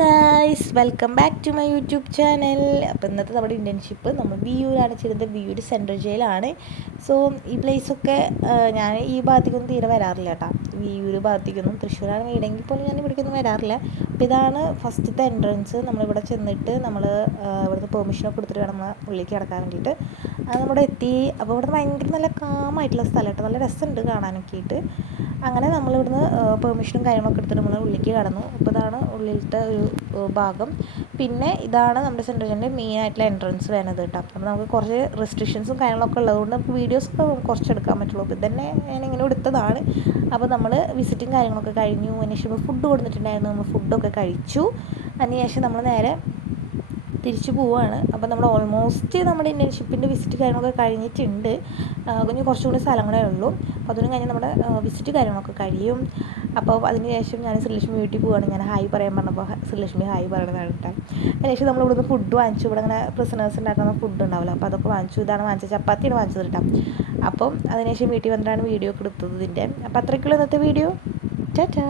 Guys, welcome back to my YouTube channel. അപ്പോൾ ഇന്നത്തെ നമ്മുടെ ഇൻറ്റേൺഷിപ്പ് നമ്മൾ വിയൂരാണ് ചെയ്തത്. വിയൂർ സെൻട്രൽ ജയിലാണ്. സോ ഈ പ്ലേസൊക്കെ ഞാൻ ഈ ഭാഗത്തേക്കൊന്നും തീരെ വരാറില്ല കേട്ടോ. വിയൂർ ഭാഗത്തേക്കൊന്നും, തൃശ്ശൂരാണ് വീടെങ്കിൽ പോലും ഞാൻ ഇവിടേക്കൊന്നും വരാറില്ല. അപ്പോൾ ഇതാണ് ഫസ്റ്റത്തെ എൻട്രൻസ്. നമ്മളിവിടെ ചെന്നിട്ട് നമ്മൾ ഇവിടുന്ന് പെർമിഷനൊക്കെ കൊടുത്തിട്ട് വേണം നമ്മൾ ഉള്ളിലേക്ക് കിടക്കാൻ വേണ്ടിയിട്ട്. അത് നമ്മുടെ എത്തി. അപ്പോൾ ഇവിടുന്ന് ഭയങ്കര നല്ല കാമായിട്ടുള്ള സ്ഥലം കേട്ടോ, നല്ല രസമുണ്ട് കാണാനൊക്കെ ആയിട്ട്. അങ്ങനെ നമ്മളിവിടുന്ന് പെർമിഷനും കാര്യങ്ങളൊക്കെ എടുത്തിട്ട് നമ്മൾ ഉള്ളിലേക്ക് കടന്നു. അപ്പോൾ ഇതാണ് ഉള്ളിലത്തെ ഒരു ഭാഗം. പിന്നെ ഇതാണ് നമ്മുടെ സെൻട്രൽ ജയിലിൻ്റെ മെയിൻ ആയിട്ടുള്ള എൻട്രൻസ് വരുന്നത് കേട്ടോ. അപ്പോൾ നമുക്ക് കുറച്ച് റെസ്ട്രിക്ഷൻസും കാര്യങ്ങളൊക്കെ ഉള്ളതുകൊണ്ട് നമുക്ക് വീഡിയോസൊക്കെ കുറച്ച് എടുക്കാൻ പറ്റുള്ളൂ. അപ്പോൾ ഇതന്നെ ഞാനിങ്ങനെ എടുത്തതാണ്. അപ്പോൾ നമ്മൾ വിസിറ്റും കാര്യങ്ങളൊക്കെ കഴിഞ്ഞു. അതിനുശേഷം ഫുഡ് കൊടുത്തിട്ടുണ്ടായിരുന്നു. നമ്മൾ ഫുഡൊക്കെ കഴിച്ചു. അതിനുശേഷം നമ്മൾ നേരെ തിരിച്ചു പോവുകയാണ്. അപ്പോൾ നമ്മൾ ഓൾമോസ്റ്റ് നമ്മുടെ ഇൻറ്റേൺഷിപ്പിൻ്റെ വിസിറ്റ് കാര്യങ്ങളൊക്കെ കഴിഞ്ഞിട്ടുണ്ട്. ഇനി കുറച്ചുകൂടി സ്ഥലങ്ങളേ ഉള്ളൂ. അപ്പോൾ അതിനും കഴിഞ്ഞ് നമ്മുടെ വിസിറ്റ് കാര്യങ്ങളൊക്കെ കഴിയും. അപ്പോൾ അതിന് ശേഷം ഞാൻ ശ്രീലക്ഷ്മി വീട്ടിൽ പോവുകയാണ്. ഞാൻ ഹായ് പറയാൻ പറഞ്ഞപ്പോൾ ശ്രീലക്ഷ്മി ഹായ് പറയണതാണ് കേട്ടോ. അതിനുശേഷം നമ്മൾ ഇവിടുന്ന് ഫുഡ് വാങ്ങിച്ചു. ഇവിടെ അങ്ങനെ പ്രിസണേഴ്സ് ഉണ്ടാക്കുന്ന ഫുഡ് ഉണ്ടാവില്ല, അപ്പോൾ അതൊക്കെ വാങ്ങിച്ചു. ഇതാണ് വാങ്ങിച്ചത്, ചപ്പാത്തിയാണ് വാങ്ങിച്ചത് കേട്ടോ. അപ്പം അതിനുശേഷം വീട്ടിൽ വന്നിട്ടാണ് വീഡിയോ ഒക്കെ എടുത്തത് ഇതിൻ്റെ. അപ്പോൾ അത്രയ്ക്കുള്ള ഇന്നത്തെ വീഡിയോ. ടാറ്റാ.